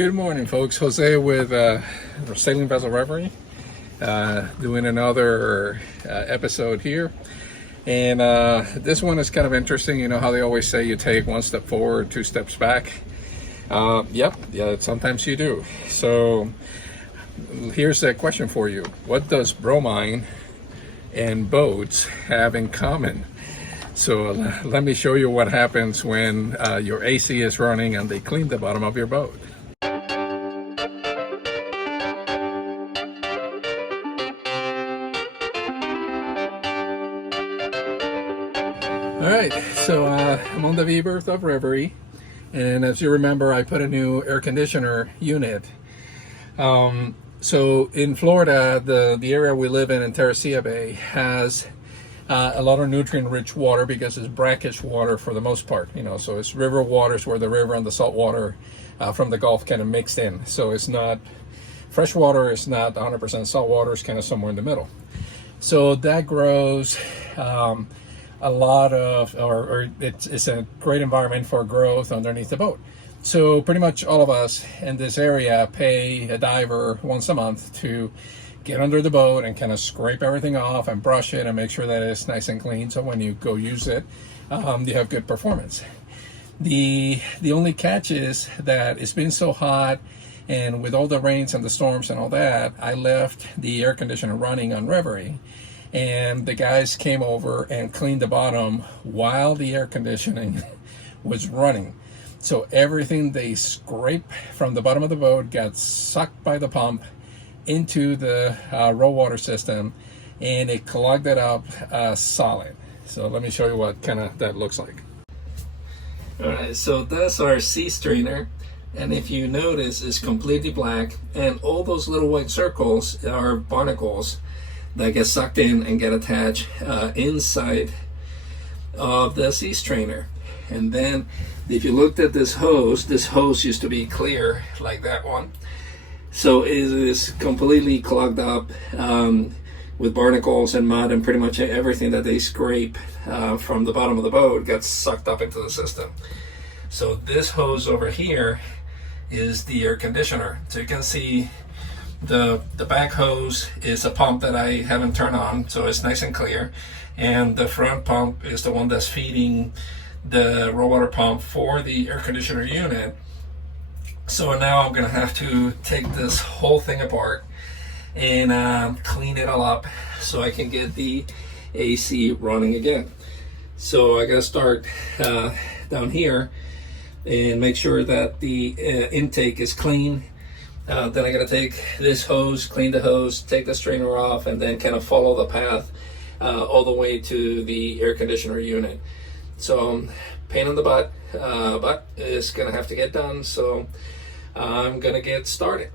Good morning, folks. Jose with Sailing Vessel Reverie, doing another episode here. And this one is kind of interesting. You know how they always say you take one step forward, two steps back? Yeah, sometimes you do. So here's a question for you. What does bromine and boats have in common? So let me show you what happens when your AC is running and they clean the bottom of your boat. All right, so I'm on the V-berth of Reverie, and as you remember, I put a new air conditioner unit. So in Florida, the area we live in Terracea Bay, has a lot of nutrient-rich water because it's brackish water for the most part. You know, so it's river waters where the river and the salt water from the Gulf kind of mixed in. So it's not fresh water, it's not 100% salt water, it's kind of somewhere in the middle. So that grows a lot of, or it's a great environment for growth underneath the boat. So pretty much all of us in this area pay a diver once a month to get under the boat and kind of scrape everything off and brush it and make sure that it's nice and clean, so when you go use it, you have good performance. The only catch is that it's been so hot, and with all the rains and the storms and all that, I left the air conditioner running on Reverie, and the guys came over and cleaned the bottom while the air conditioning was running. So everything they scraped from the bottom of the boat got sucked by the pump into the raw water system, and it clogged it up solid. So let me show you what kind of that looks like. All right, so that's our sea strainer, and if you notice, it's completely black, and all those little white circles are barnacles that get sucked in and get attached inside of the sea strainer. And then if you looked at this hose used to be clear like that one. So it is completely clogged up with barnacles and mud, and pretty much everything that they scrape from the bottom of the boat gets sucked up into the system. So this hose over here is the air conditioner. So you can see the back hose is a pump that I haven't turned on, so it's nice and clear, and the front pump is the one that's feeding the raw water pump for the air conditioner unit. So now I'm gonna have to take this whole thing apart and clean it all up so I can get the AC running again. So I gotta start down here and make sure that the intake is clean. Then I gotta take this hose, clean the hose, take the strainer off, and then kind of follow the path all the way to the air conditioner unit. So pain in the butt, but it's gonna have to get done. So I'm gonna get started.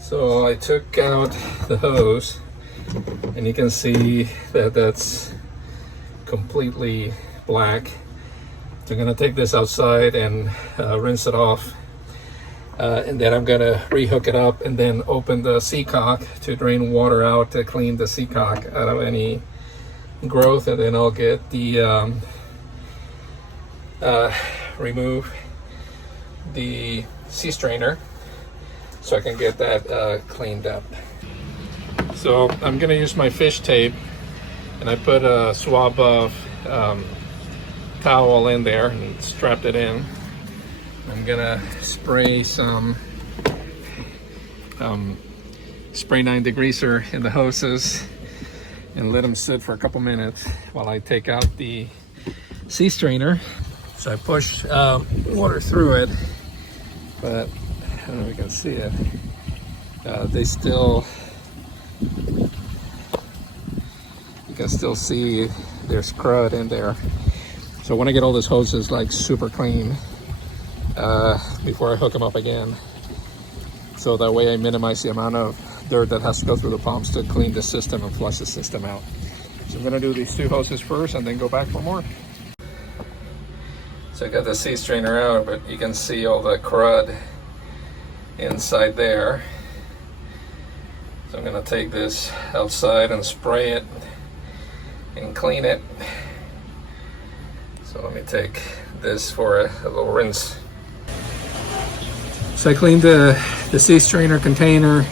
So I took out the hose, and you can see that that's completely black. So I'm gonna take this outside and rinse it off. And then I'm gonna rehook it up and then open the seacock to drain water out to clean the seacock out of any growth, and then I'll get the remove the sea strainer so I can get that cleaned up. So I'm gonna use my fish tape, and I put a swab of towel in there and strapped it in. I'm gonna spray some spray 9 degreaser in the hoses and let them sit for a couple minutes while I take out the sea strainer. So I push water through it, but I don't know if you can see it. You can still see there's crud in there. So I want to get all these hoses like super clean before I hook them up again, so that way I minimize the amount of dirt that has to go through the pumps to clean the system and flush the system out. So I'm going to do these two hoses first and then go back for more. So I got the sea strainer out, but you can see all the crud inside there. So I'm going to take this outside and spray it and clean it. So let me take this for a little rinse. So I cleaned the sea strainer container,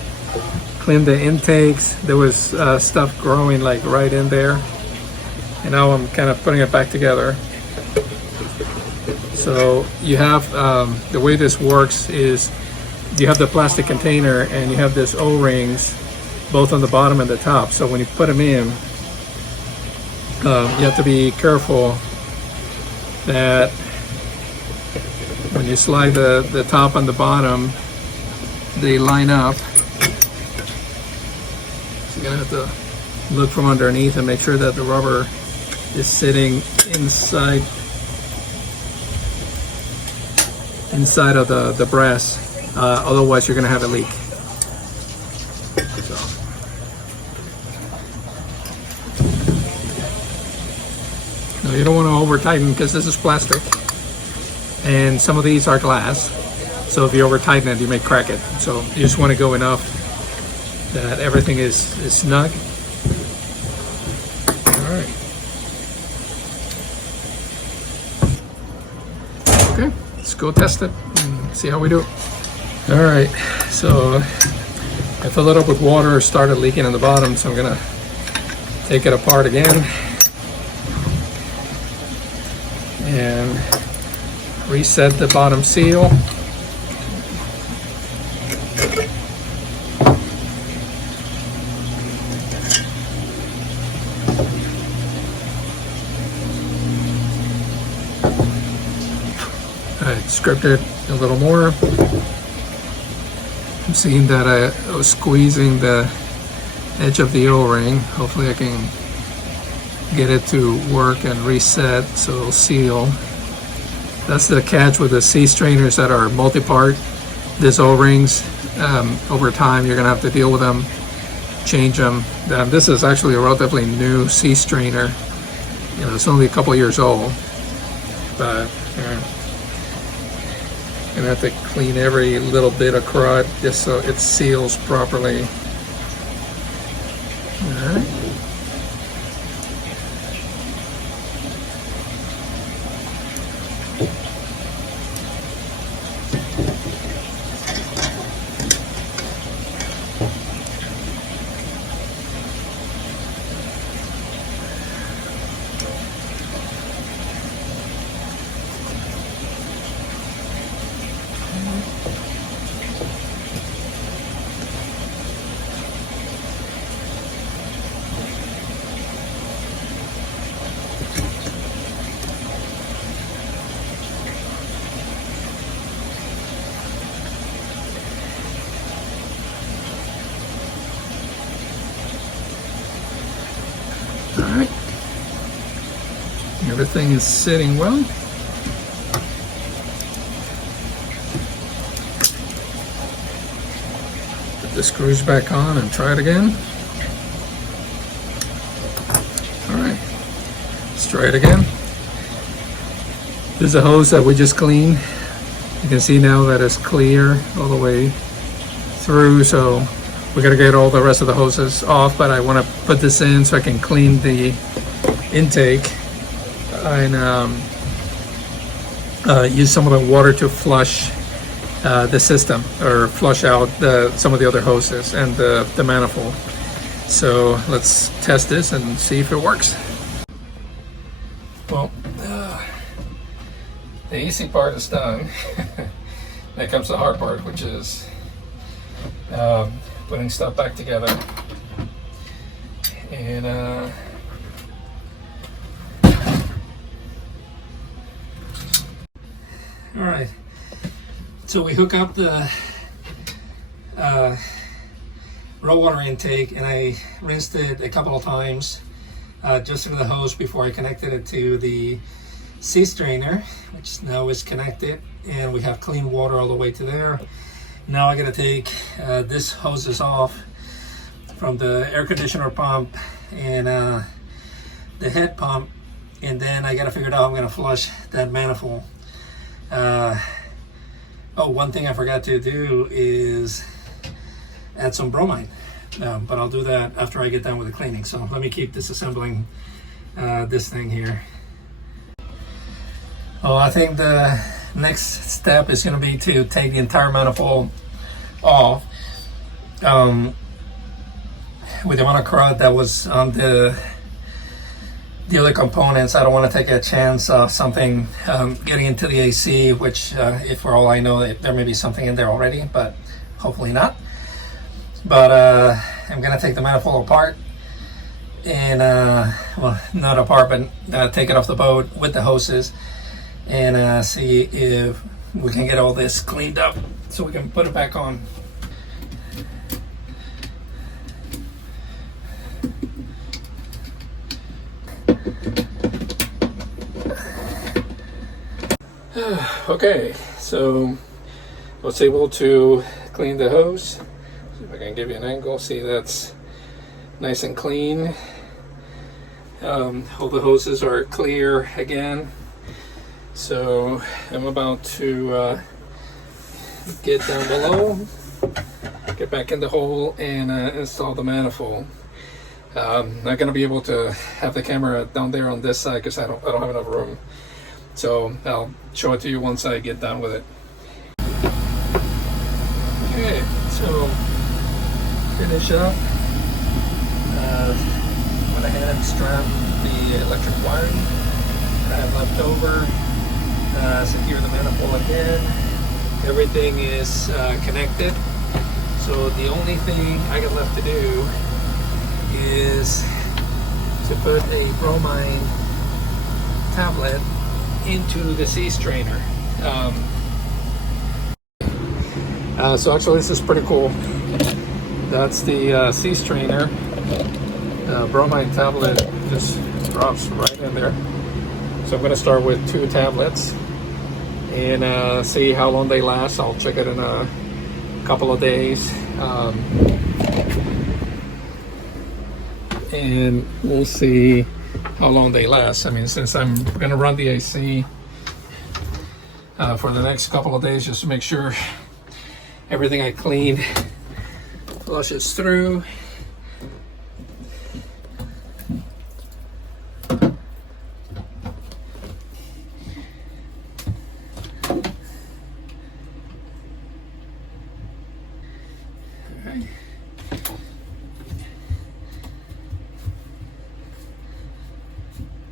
cleaned the intakes. There was stuff growing like right in there, and now I'm kind of putting it back together. So you have the way this works is you have the plastic container and you have this O-rings both on the bottom and the top. So when you put them in, you have to be careful that when you slide the top and the bottom, they line up. So you're gonna have to look from underneath and make sure that the rubber is sitting inside of the brass. Otherwise you're gonna have a leak. So. No, you don't want to over tighten because this is plastic. And some of these are glass, so if you over tighten it, you may crack it. So you just want to go enough that everything is snug. All right. Okay, let's go test it and see how we do. All right, so I filled it up with water, started leaking in the bottom, so I'm gonna take it apart again and reset the bottom seal. I scraped it a little more. I'm seeing that I was squeezing the edge of the O-ring. Hopefully I can get it to work and reset so it'll seal. That's the catch with the sea strainers that are multi-part. These O-rings, over time you're gonna have to deal with them, change them. This is actually a relatively new sea strainer. You know, it's only a couple years old, but I'm gonna have to clean every little bit of crud just so it seals properly. All right. All right, everything is sitting well. Put the screws back on and try it again. All right, let's try it again. This is a hose that we just cleaned. You can see now that it's clear all the way through, so we gotta get all the rest of the hoses off, but I want to put this in so I can clean the intake and use some of the water to flush the system, or flush out some of the other hoses and the manifold. So let's test this and see if it works. Well, the easy part is done. Now comes the hard part, which is putting stuff back together. And all right, so we hook up the raw water intake, and I rinsed it a couple of times just through the hose before I connected it to the sea strainer, which now is connected, and we have clean water all the way to there. Now I gotta take this hoses off from the air conditioner pump and the head pump, and then I gotta figure out how I'm gonna flush that manifold. Oh, one thing I forgot to do is add some bromine, but I'll do that after I get done with the cleaning. So let me keep disassembling this thing here. Oh, I think the next step is going to be to take the entire manifold off. With the amount of crud that was on the other components, I don't want to take a chance of something getting into the AC, which if for all I know, there may be something in there already, but hopefully not. But I'm going to take the manifold apart and, well, not apart, but take it off the boat with the hoses and see if we can get all this cleaned up so we can put it back on. Okay, so I was able to clean the hose. See if I can give you an angle. See, that's nice and clean. All the hoses are clear again. So I'm about to get down below, get back in the hole, and install the manifold. Not going to be able to have the camera down there on this side because I don't have enough room. So I'll show it to you once I get done with it. Okay, so finish up. Went ahead and strapped the electric wiring that I have left over. Secure the manifold again. Everything is connected. So the only thing I got left to do is to put a bromine tablet into the sea strainer. So actually this is pretty cool. That's the sea strainer. Bromine tablet just drops right in there. So I'm going to start with 2 tablets and see how long they last. I'll check it in a couple of days. And we'll see how long they last. I mean, since I'm going to run the AC for the next couple of days just to make sure everything I cleaned flushes through. Okay.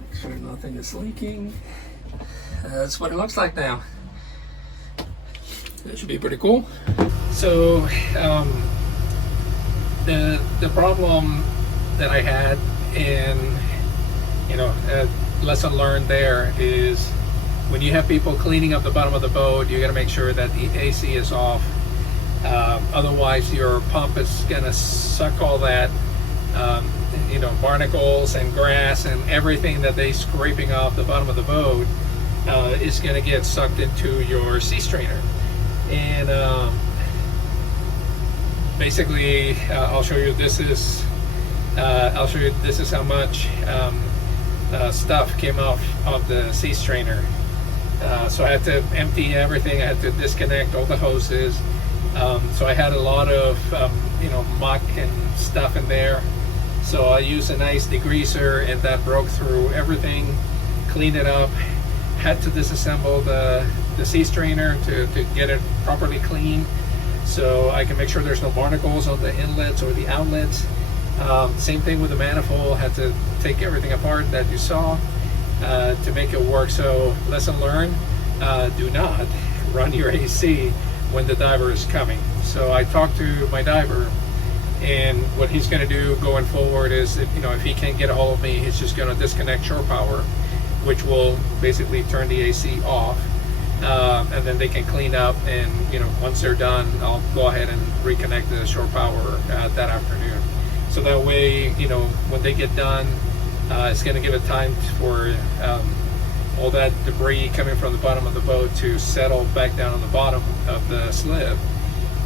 Make sure nothing is leaking. That's what it looks like now. That should be pretty cool. So the problem that I had, and lesson learned there, is when you have people cleaning up the bottom of the boat, you got to make sure that the AC is off. Otherwise, your pump is gonna suck all that barnacles and grass and everything that they scraping off the bottom of the boat is gonna get sucked into your sea strainer. And basically, I'll show you. This is how much stuff came off of the sea strainer. So I had to empty everything. I had to disconnect all the hoses. So I had a lot of muck and stuff in there. So I used a nice degreaser, and that broke through everything, cleaned it up. Had to disassemble the sea strainer to get it properly clean, so I can make sure there's no barnacles on the inlets or the outlets. Same thing with the manifold. Had to take everything apart that you saw to make it work. So lesson learned: do not run your AC when the diver is coming. So I talked to my diver, and what he's going to do going forward is, if he can't get a hold of me, he's just going to disconnect shore power, which will basically turn the AC off, and then they can clean up. And once they're done, I'll go ahead and reconnect the shore power that afternoon. So that way, when they get done, it's going to give it time for all that debris coming from the bottom of the boat to settle back down on the bottom of the slip,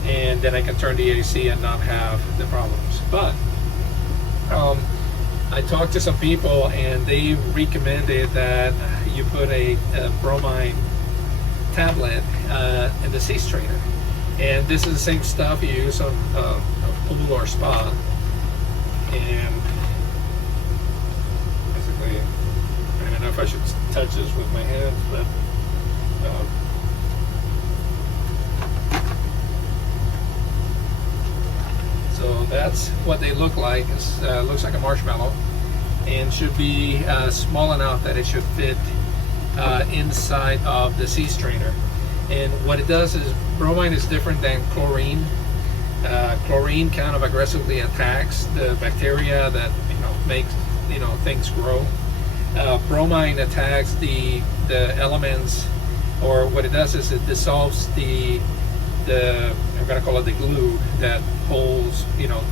and then I can turn the AC and not have the problems. But I talked to some people, and they recommended that you put a bromine tablet in the sea strainer, and this is the same stuff you use on a pool or spa. And basically, I don't know if I should touch this with my hands, but that's what they look like. It looks like a marshmallow, and should be small enough that it should fit inside of the sea strainer. And what it does is, bromine is different than chlorine. Chlorine kind of aggressively attacks the bacteria that makes things grow. Bromine attacks the elements, or what it does is it dissolves the I'm gonna call it the glue that holds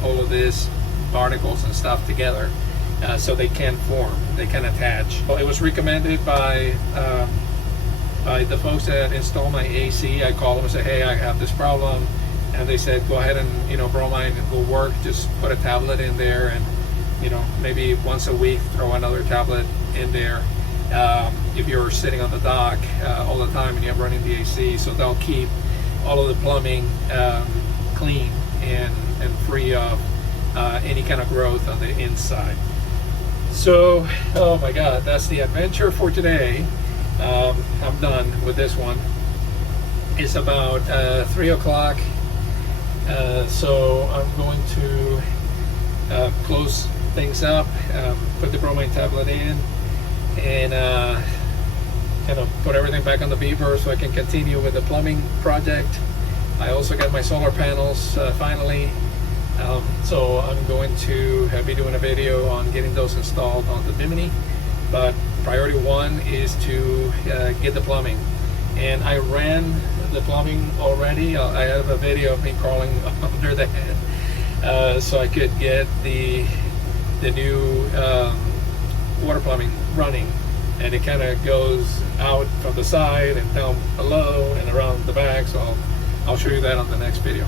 all of these particles and stuff together, so they can form, they can attach. Well, it was recommended by the folks that install my AC. I called them and said, hey, I have this problem, and they said go ahead and bromine will work. Just put a tablet in there, and maybe once a week throw another tablet in there if you're sitting on the dock all the time and you're running the AC. So they'll keep all of the plumbing clean and free of any kind of growth on the inside. So, oh my God, that's the adventure for today. I'm done with this one. It's about 3 o'clock, so I'm going to close things up, put the bromine tablet in, and kind of put everything back on the beaver so I can continue with the plumbing project. I also got my solar panels finally, so I'm going to be doing a video on getting those installed on the Bimini, but priority one is to get the plumbing. And I ran the plumbing already. I have a video of me crawling under the head so I could get the new water plumbing running, and it kind of goes out from the side and down below and around the back, so I'll show you that on the next video.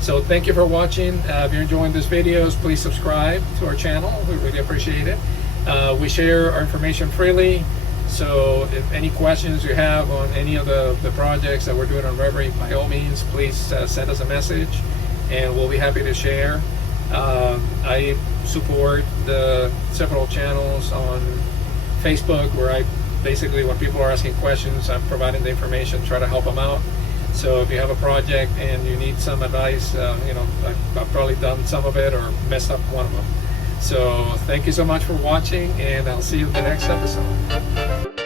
So thank you for watching. If you're enjoying these videos, please subscribe to our channel. We really appreciate it. We share our information freely, so if any questions you have on any of the projects that we're doing on Reverie, by all means, please send us a message and we'll be happy to share. I support the several channels on Facebook where I basically, when people are asking questions, I'm providing the information, try to help them out. So if you have a project and you need some advice, I've probably done some of it or messed up one of them. So thank you so much for watching, and I'll see you in the next episode.